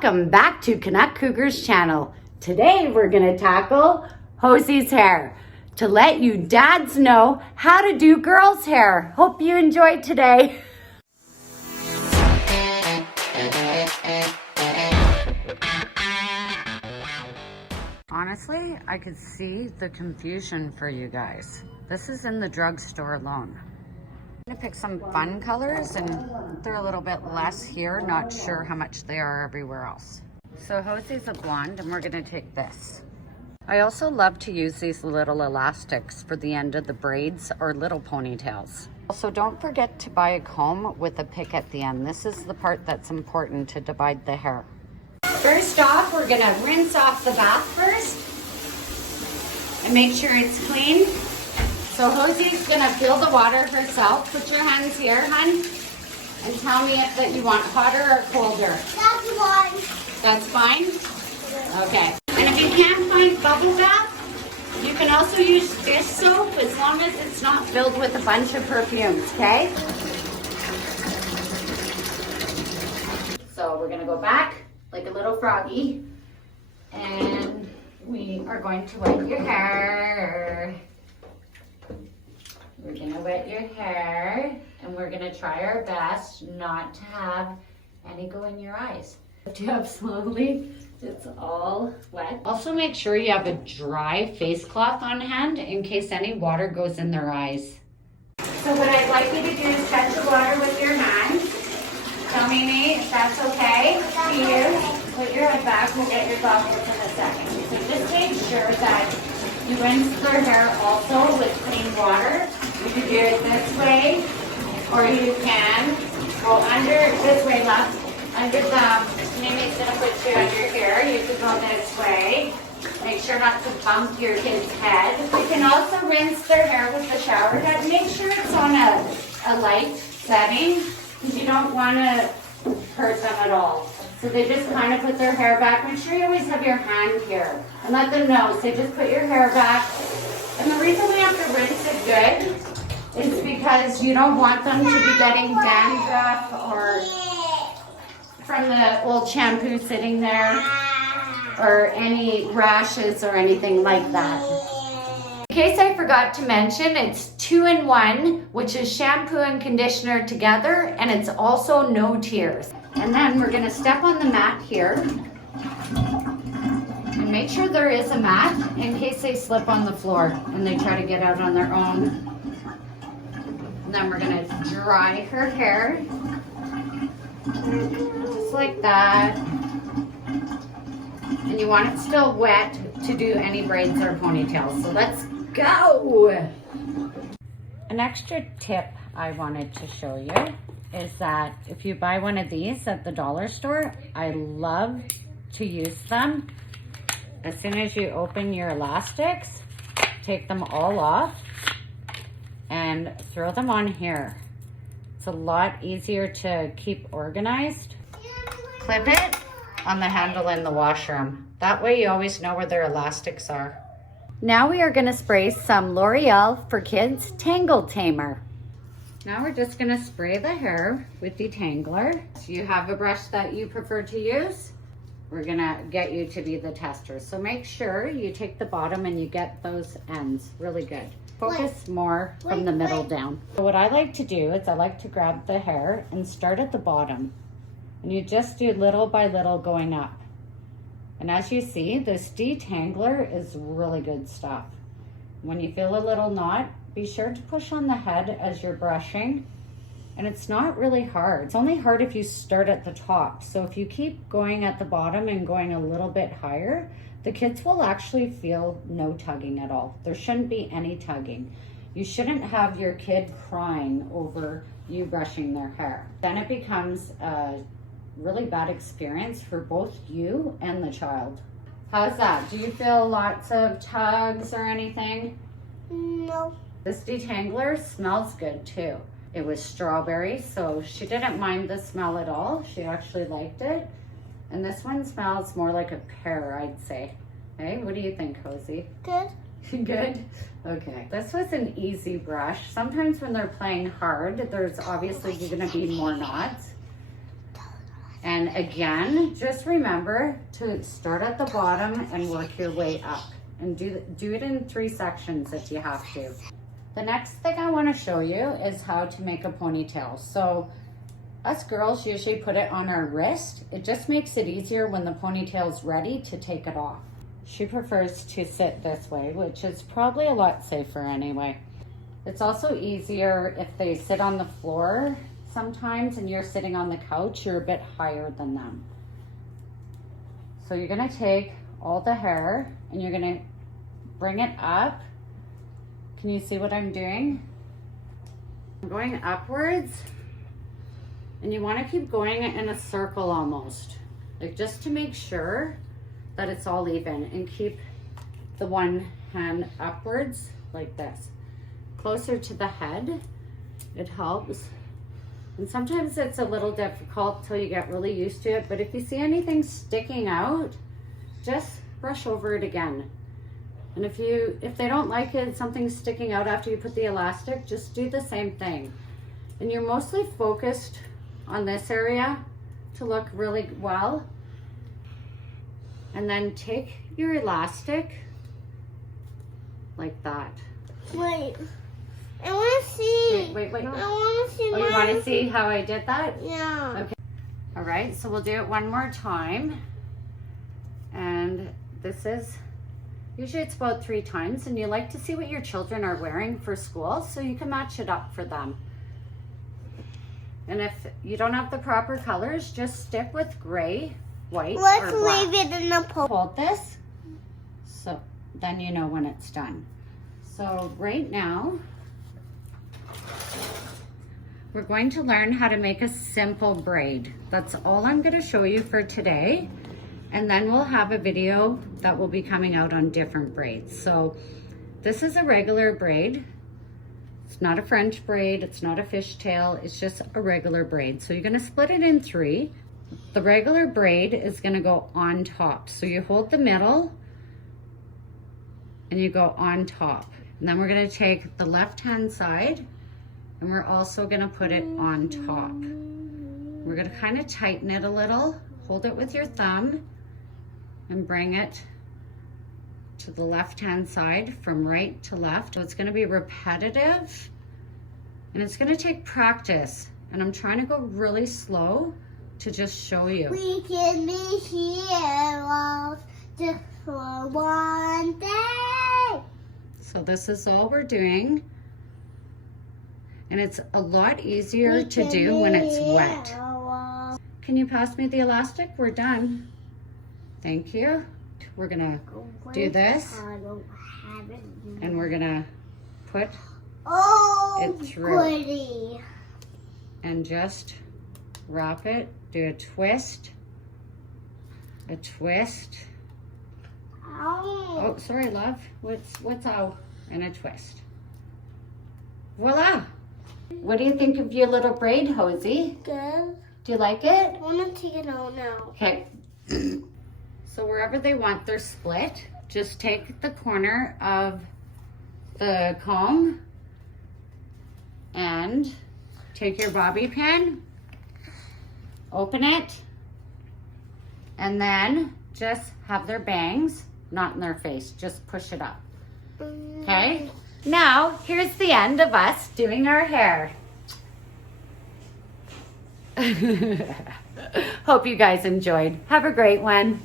Welcome back to Canuck Cougars channel. Today we're going to tackle Hosie's hair to let you dads know how to do girls' hair. Hope you enjoyed today. Honestly, I could see the confusion for you guys. This is in the drugstore alone. I'm gonna pick some fun colors, and they're a little bit less here. Not sure how much they are everywhere else. So Hosie's a blonde, and we're gonna take this. I also love to use these little elastics for the end of the braids or little ponytails. Also, don't forget to buy a comb with a pick at the end. This is the part that's important to divide the hair. First off, we're gonna rinse off the bath first and make sure it's clean. So Hosie's gonna fill the water herself. Put your hands here, hun, and tell me if that you want hotter or colder. That's fine. That's fine? Okay. And if you can't find bubble bath, you can also use dish soap as long as it's not filled with a bunch of perfumes, okay? So we're gonna go back like a little froggy, and we are going to wet your hair. We're gonna wet your hair, and we're gonna try our best not to have any go in your eyes. Lift you up slowly, it's all wet. Also make sure you have a dry face cloth on hand in case any water goes in their eyes. So what I'd like you to do is touch the water with your hands. Tell me, Nate, if that's okay to you. Put your head back, we'll get your goggles in a second. So just make sure that you rinse their hair also with clean water. You can do it this way, or you can go under, this way, left, under the, Mimi's gonna put you under here. You can go this way. Make sure not to bump your kid's head. You can also rinse their hair with the shower head. Make sure it's on a light setting, because you don't want to hurt them at all. So they just kind of put their hair back. Make sure you always have your hand here and let them know. So just put your hair back. And the reason we have to rinse it good is because you don't want them to be getting dandruff or from the old shampoo sitting there, or any rashes or anything like that. In case I forgot to mention, it's 2-in-1, which is shampoo and conditioner together, and it's also no tears. And then we're gonna step on the mat here and make sure there is a mat in case they slip on the floor and they try to get out on their own. And then we're gonna dry her hair, just like that. And you want it still wet to do any braids or ponytails. So let's go. An extra tip I wanted to show you is that if you buy one of these at the dollar store, I love to use them. As soon as you open your elastics, take them all off and throw them on here. It's a lot easier to keep organized. Clip it on the handle in the washroom. That way you always know where their elastics are. Now we are gonna spray some L'Oreal for Kids Tangle Tamer. Now we're just gonna spray the hair with detangler. So you have a brush that you prefer to use. We're gonna get you to be the tester. So make sure you take the bottom and you get those ends really good. Focus more from the middle down. So what I like to do is I like to grab the hair and start at the bottom. And you just do little by little going up. And as you see, this detangler is really good stuff. When you feel a little knot, be sure to push on the head as you're brushing. And it's not really hard. It's only hard if you start at the top. So if you keep going at the bottom and going a little bit higher, the kids will actually feel no tugging at all. There shouldn't be any tugging. You shouldn't have your kid crying over you brushing their hair. Then it becomes a really bad experience for both you and the child. How's that? Do you feel lots of tugs or anything? No. This detangler smells good too. It was strawberry, so she didn't mind the smell at all. She actually liked it. And this one smells more like a pear, I'd say. Hey, what do you think, Hosie? Good. Good? Okay. This was an easy brush. Sometimes when they're playing hard, there's obviously going to be more knots. And again, just remember to start at the bottom and work your way up. And do it in 3 sections if you have to. The next thing I want to show you is how to make a ponytail. So us girls usually put it on our wrist. It just makes it easier when the ponytail's ready to take it off. She prefers to sit this way, which is probably a lot safer anyway. It's also easier if they sit on the floor sometimes and you're sitting on the couch, you're a bit higher than them. So you're gonna take all the hair and you're gonna bring it up. Can you see what I'm doing? I'm going upwards, and you wanna keep going in a circle almost, like just to make sure that it's all even, and keep the one hand upwards like this, closer to the head. It helps. And sometimes it's a little difficult till you get really used to it, but if you see anything sticking out, just brush over it again. And if they don't like it, something sticking out after you put the elastic, just do the same thing. And you're mostly focused on this area to look really well. And then take your elastic like that. Wait, I want to see. Wait. I want to see. Oh, you want to see how I did that? Yeah. Okay. All right, so we'll do it one more time. And this is, usually it's about 3 times, and you like to see what your children are wearing for school so you can match it up for them. And if you don't have the proper colors, just stick with gray, white, Let's or black. leave it in the pool. Hold this, so then you know when it's done. So right now, we're going to learn how to make a simple braid. That's all I'm going to show you for today. And then we'll have a video that will be coming out on different braids. So this is a regular braid. It's not a French braid. It's not a fishtail. It's just a regular braid. So you're going to split it in 3. The regular braid is going to go on top. So you hold the middle and you go on top. And then we're going to take the left-hand side and we're also going to put it on top. We're going to kind of tighten it a little. Hold it with your thumb and bring it to the left-hand side from right to left. So it's going to be repetitive and it's going to take practice. And I'm trying to go really slow to just show you. We can be heroes just for one day. So this is all we're doing. And it's a lot easier to do when it's wet. Can you pass me the elastic? We're done. Thank you. We're gonna do this. And we're gonna put it through. Pretty. And just wrap it. Do a twist. A twist. Oh. Oh, sorry, love. What's out? And a twist. Voila. What do you think of your little braid, Hosey? Good. Do you like it? I want to take it out now. Okay. So wherever they want their split, just take the corner of the comb and take your bobby pin, open it, and then just have their bangs, not in their face, just push it up. Okay? Now, here's the end of us doing our hair. Hope you guys enjoyed. Have a great one.